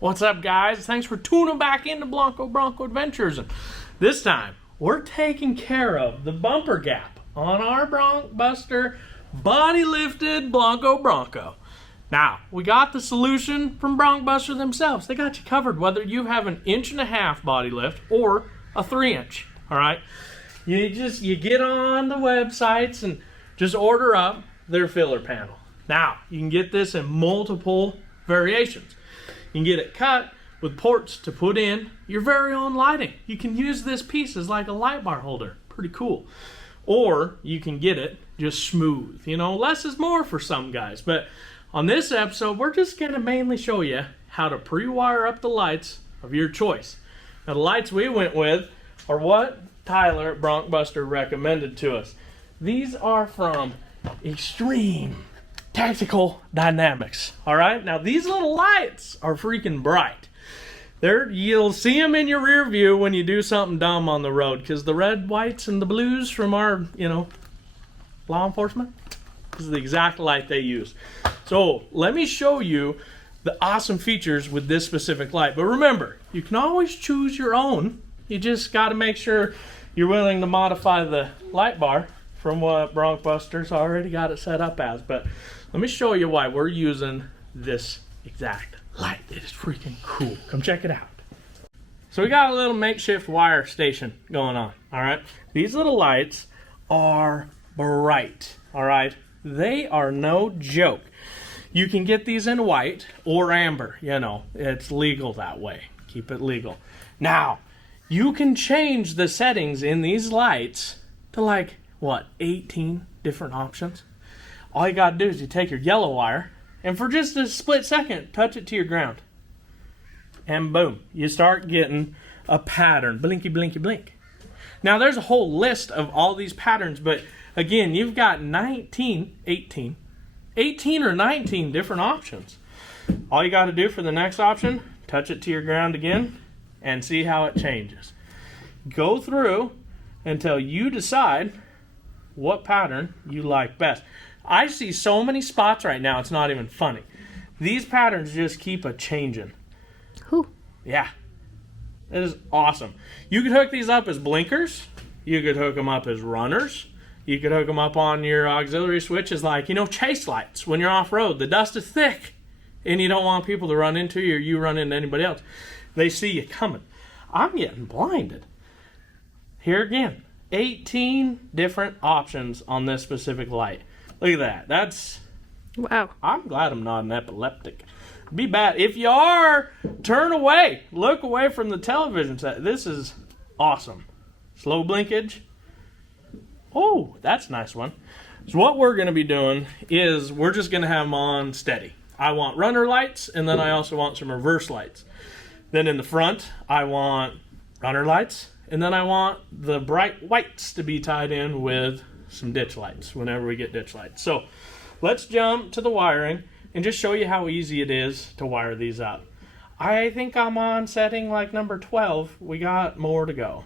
What's up, guys? Thanks for tuning back into Blanco Bronco Adventures. And this time, we're taking care of the bumper gap on our Broncbuster body lifted Blanco Bronco. Now, we got the solution from Broncbuster themselves. They got you covered whether you have an 1.5" body lift or a 3". All right, you get on the websites and just order up their filler panel. Now, you can get this in multiple variations. You can get it cut with ports to put in your very own lighting. You can use this piece as like a light bar holder. Pretty cool. Or you can get it just smooth. You know, less is more for some guys. But on this episode, we're just going to mainly show you how to pre-wire up the lights of your choice. Now, the lights we went with are what Tyler at Broncbuster recommended to us. These are from Extreme Tactical Dynamics. All right, now these little lights are freaking bright. You'll see them in your rear view when you do something dumb on the road, because the red, whites, and the blues from our, law enforcement, this is the exact light they use. So let me show you the awesome features with this specific light. But remember, you can always choose your own. You just got to make sure you're willing to modify the light bar from what Broncbuster's already got it set up as. But let me show you why we're using this exact light. It is freaking cool. Come check it out. So we got a little makeshift wire station going on, all right? These little lights are bright, all right? They are no joke. You can get these in white or amber, it's legal that way. Keep it legal. Now, you can change the settings in these lights to 18 different options. All you got to do is you take your yellow wire and for just a split second, touch it to your ground. And boom, you start getting a pattern. Blinky, blinky, blink. Now, there's a whole list of all these patterns, but again, you've got 18 or 19 different options. All you got to do for the next option, touch it to your ground again and see how it changes. Go through until you decide what pattern you like best. I see so many spots right now, it's not even funny. These patterns just keep a-changing. Yeah. It is awesome. You could hook these up as blinkers. You could hook them up as runners. You could hook them up on your auxiliary switches chase lights when you're off-road. The dust is thick and you don't want people to run into you or you run into anybody else. They see you coming. I'm getting blinded. Here again, 18 different options on this specific light. Look at that. That's... Wow. I'm glad I'm not an epileptic. Be bad. If you are, turn away. Look away from the television set. This is awesome. Slow blinkage. Oh, that's a nice one. So what we're going to be doing is we're just going to have them on steady. I want runner lights, and then I also want some reverse lights. Then in the front, I want runner lights, and then I want the bright whites to be tied in with some ditch lights whenever we get ditch lights. So let's jump to the wiring and just show you how easy it is to wire these up. I think I'm on setting number 12. We got more to go.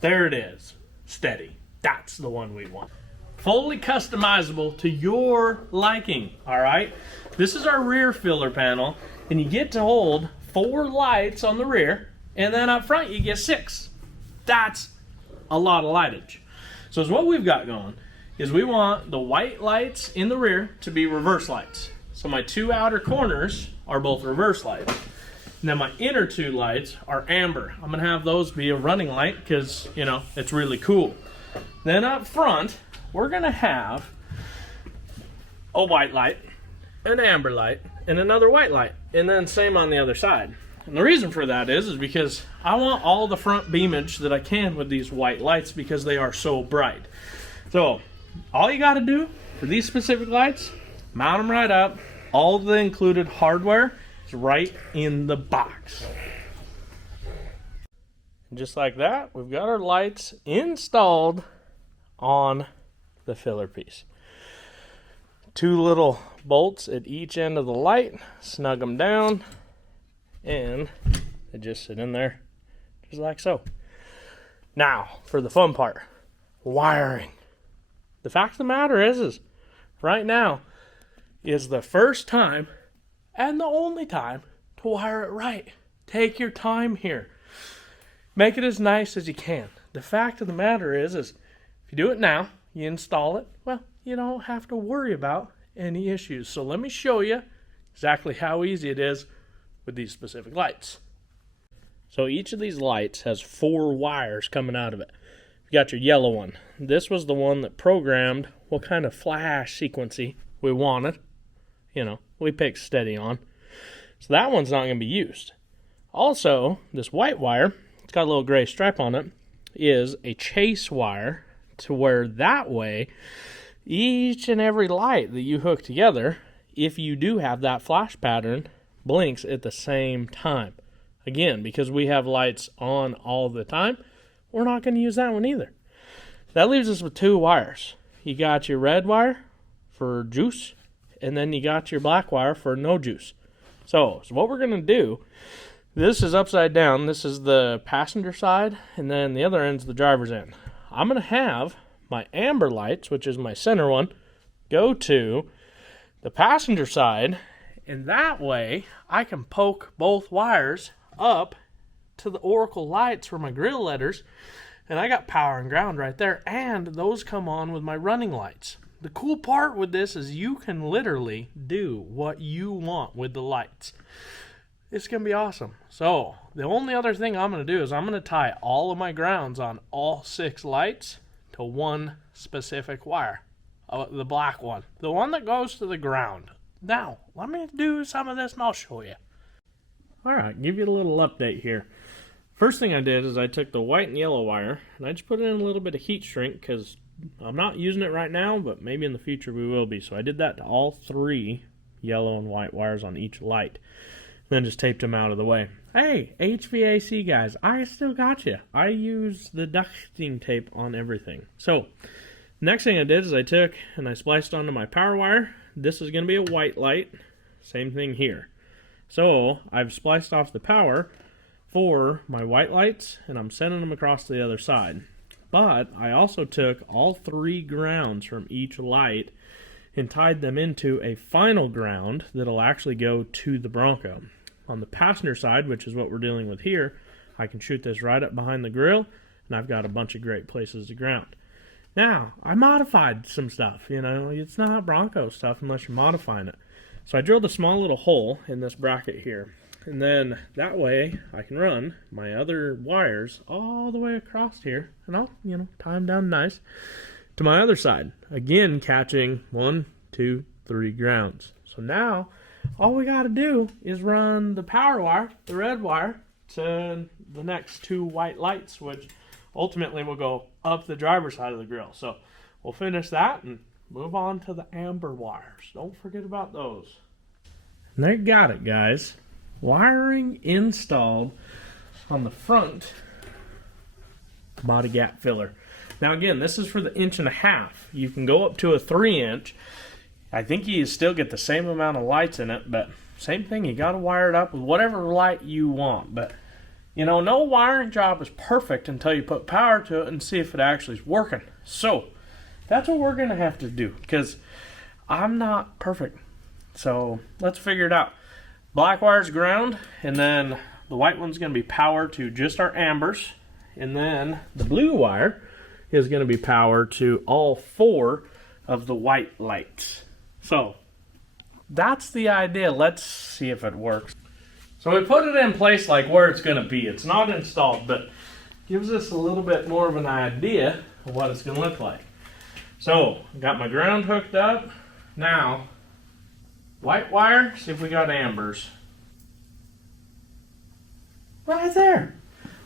There it is. Steady. That's the one we want. Fully customizable to your liking, all right? This is our rear filler panel, and you get to hold 4 lights on the rear, and then up front you get 6. That's a lot of lightage. So what we've got going is we want the white lights in the rear to be reverse lights. So my 2 outer corners are both reverse lights. And then my inner 2 lights are amber. I'm gonna have those be a running light because, it's really cool. Then up front, we're gonna have a white light, an amber light, and another white light. And then same on the other side. And the reason for that is because I want all the front beamage that I can with these white lights because they are so bright. So all you got to do for these specific lights, mount them right up. All the included hardware is right in the box. And just like that, we've got our lights installed on the filler piece. 2 little bolts at each end of the light, snug them down, and they just sit in there just like so. Now for the fun part, wiring. The fact of the matter is right now is the first time and the only time to wire it right. Take your time here. Make it as nice as you can. The fact of the matter is if you do it now, you install it, well, you don't have to worry about any issues. So let me show you exactly how easy it is with these specific lights. So each of these lights has 4 wires coming out of it. You got your yellow one. This was the one that programmed what kind of flash sequency we wanted. You know, we picked steady on. So that one's not going to be used. Also, this white wire, it's got a little gray stripe on it, is a chase wire, to where that way each and every light that you hook together, if you do have that flash pattern, blinks at the same time. Again, because we have lights on all the time, we're not going to use that one either. That leaves us with 2 wires. You got your red wire for juice, and then you got your black wire for no juice. So what we're going to do, this is upside down. This is the passenger side, and then the other end's the driver's end. I'm going to have my amber lights, which is my center one, go to the passenger side, and that way I can poke both wires up to the Oracle lights for my grill letters, and I got power and ground right there, and those come on with my running lights. The cool part with this is you can literally do what you want with the lights. It's going to be awesome. So the only other thing I'm going to do is I'm going to tie all of my grounds on all 6 lights to one specific wire, the black one, the one that goes to the ground. Now, let me do some of this and I'll show you. All right, give you a little update here. First thing I did is I took the white and yellow wire and I just put in a little bit of heat shrink because I'm not using it right now, but maybe in the future we will be. So I did that to all 3 yellow and white wires on each light. Then just taped them out of the way. Hey, HVAC guys, I still got you. I use the ducting tape on everything. So, next thing I did is I took and I spliced onto my power wire. This is going to be a white light. Same thing here. So, I've spliced off the power for my white lights, and I'm sending them across to the other side. But I also took all 3 grounds from each light and tied them into a final ground that'll actually go to the Bronco. On the passenger side, which is what we're dealing with here, I can shoot this right up behind the grill, and I've got a bunch of great places to ground. Now, I modified some stuff. You know, it's not Bronco stuff unless you're modifying it. So I drilled a small little hole in this bracket here, and then that way I can run my other wires all the way across here, and I'll, you know, tie them down nice to my other side. Again, catching 1, 2, 3 grounds. So now, all we got to do is run the power wire, the red wire, to the next 2 white lights, which ultimately will go up the driver's side of the grill. So we'll finish that and move on to the amber wires. Don't forget about those. And there you got it, guys. Wiring installed on the front body gap filler. Now again, this is for the 1.5 inch. You can go up to a 3 inch. I think you still get the same amount of lights in it, but same thing, you got to wire it up with whatever light you want. But, you know, no wiring job is perfect until you put power to it and see if it actually is working. So, that's what we're going to have to do, because I'm not perfect. So, let's figure it out. Black wire's ground, and then the white one's going to be power to just our ambers, and then the blue wire is going to be power to all 4 of the white lights. So, that's the idea. Let's see if it works. So we put it in place like where it's going to be. It's not installed, but gives us a little bit more of an idea of what it's going to look like. So, got my ground hooked up. Now, white wire, see if we got ambers. Right there.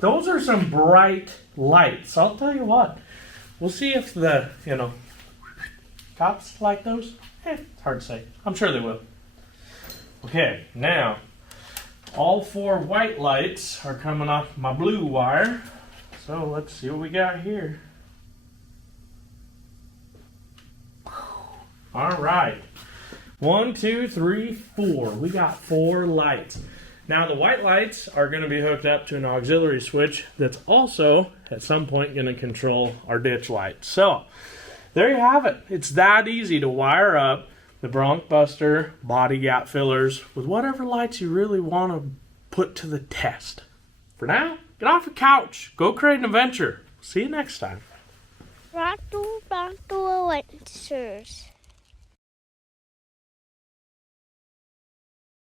Those are some bright lights. I'll tell you what. We'll see if the, you know, cops like those. It's hard to say. I'm sure they will. Okay, now all 4 white lights are coming off my blue wire. So let's see what we got here. All right. 1, 2, 3, 4. We got 4 lights. Now the white lights are going to be hooked up to an auxiliary switch that's also at some point going to control our ditch light. So there you have it. It's that easy to wire up the Broncbuster body gap fillers with whatever lights you really want to put to the test. For now, get off your couch, go create an adventure. See you next time. Bronco Adventures.